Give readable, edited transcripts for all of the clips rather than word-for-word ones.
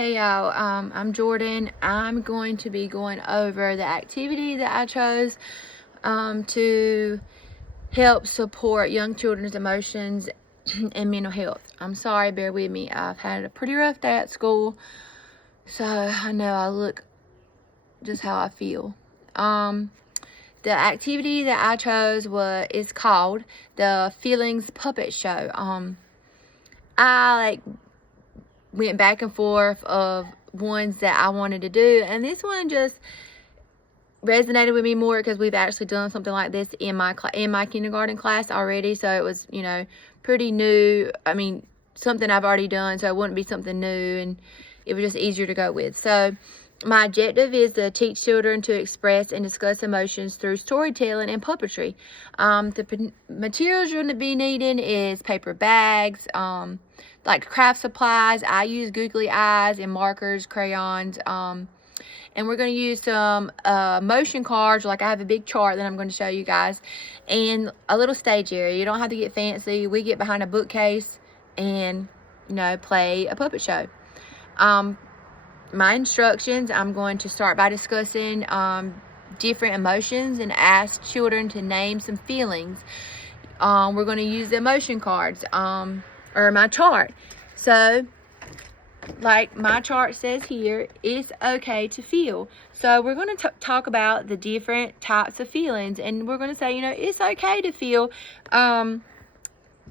Hey y'all, I'm Jordan. I'm going to be going over the activity that I chose to help support young children's emotions and mental health. I'm sorry, bear with me. I've had a pretty rough day at school, so I know I look just how I feel. The activity that I chose is called the Feelings Puppet Show. I went back and forth of ones that I wanted to do, and this one just resonated with me more because we've actually done something like this in my kindergarten class already, so it was, pretty new. I mean, something I've already done, so it wouldn't be something new, and it was just easier to go with. So my objective is to teach children to express and discuss emotions through storytelling and puppetry. The materials you're going to be needing is paper bags, like craft supplies. I use googly eyes and markers, crayons, and we're going to use some motion cards. Like, I have a big chart that I'm going to show you guys, and a little stage area. You don't have to get fancy. We get behind a bookcase and play a puppet show. My instructions, I'm going to start by discussing different emotions and ask children to name some feelings. We're going to use the emotion cards, or my chart. So, like my chart says here, it's okay to feel. So we're going to talk about the different types of feelings, and we're going to say, it's okay to feel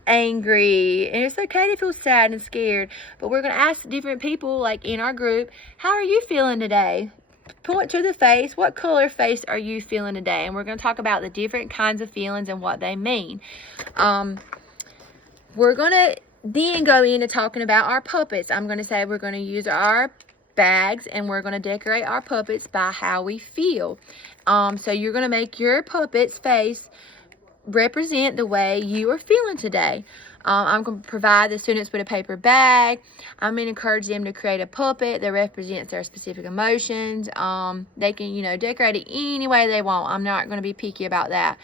angry, and it's okay to feel sad and scared, but we're going to ask different people, like in our group, how are you feeling today? Point to the face. What color face are you feeling today? And we're going to talk about the different kinds of feelings and what they mean. We're going to then go into talking about our puppets. I'm going to say we're going to use our bags, and we're going to decorate our puppets by how we feel. So you're going to make your puppet's face represent the way you are feeling today. I'm going to provide the students with a paper bag. I'm going to encourage them to create a puppet that represents their specific emotions. They can, decorate it any way they want. I'm not going to be picky about that.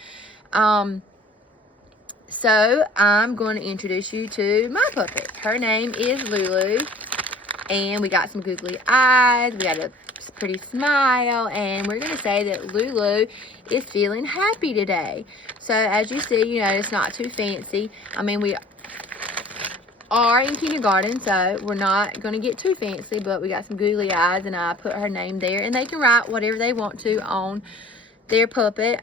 So I'm going to introduce you to my puppet. Her name is Lulu, and we got some googly eyes. We got a pretty smile, and we're going to say that Lulu is feeling happy today. So as you see, it's not too fancy. I mean, we are in kindergarten, so we're not going to get too fancy, but we got some googly eyes, and I put her name there, and they can write whatever they want to on their puppet.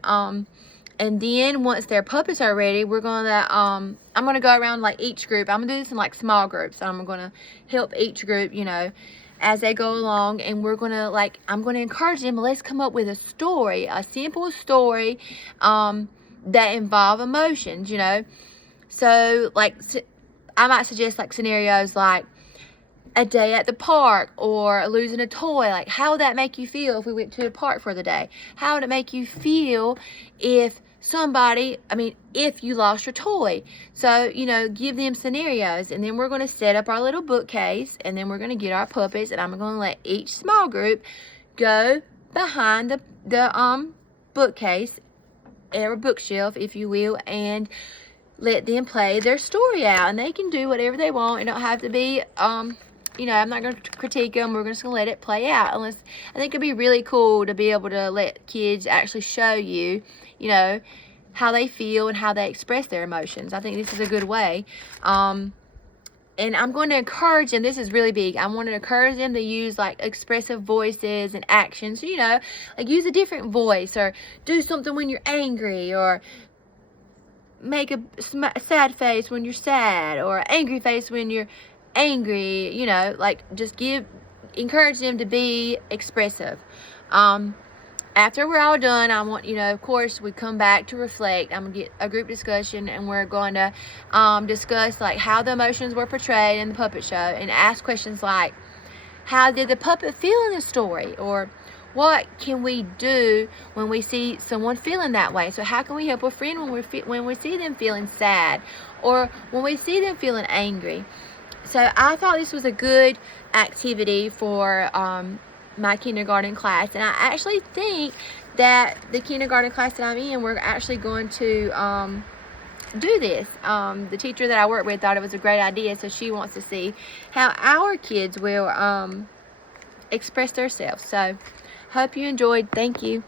And then once their puppets are ready, we're going to, I'm going to go around each group. I'm going to do this in small groups. So I'm going to help each group, as they go along, and we're going to I'm going to encourage them, let's come up with a story, a simple story that involve emotions, So I might suggest scenarios like a day at the park, or losing a toy. How would that make you feel if we went to the park for the day? How would it make you feel if if you lost your toy? So, give them scenarios, and then we're going to set up our little bookcase, and then we're going to get our puppets, and I'm going to let each small group go behind the bookcase, or bookshelf, if you will, and let them play their story out. And they can do whatever they want. It don't have to be, I'm not going to critique them. We're just going to let it play out. Unless, I think it'd be really cool to be able to let kids actually show you, how they feel and how they express their emotions. I think this is a good way. And I'm going to encourage them. This is really big. I want to encourage them to use expressive voices and actions. Use a different voice, or do something when you're angry, or make a sad face when you're sad, or an angry face when you're angry. Just encourage them to be expressive. After we're all done, I want, of course, we come back to reflect. I'm going to get a group discussion, and we're going to discuss how the emotions were portrayed in the puppet show, and ask questions like, how did the puppet feel in the story? Or what can we do when we see someone feeling that way? So how can we help a friend when we see them feeling sad, or when we see them feeling angry? So I thought this was a good activity for my kindergarten class, and I actually think that the kindergarten class that I'm in, we're actually going to do this. The teacher that I work with thought it was a great idea, so she wants to see how our kids will express themselves. So hope you enjoyed. Thank you.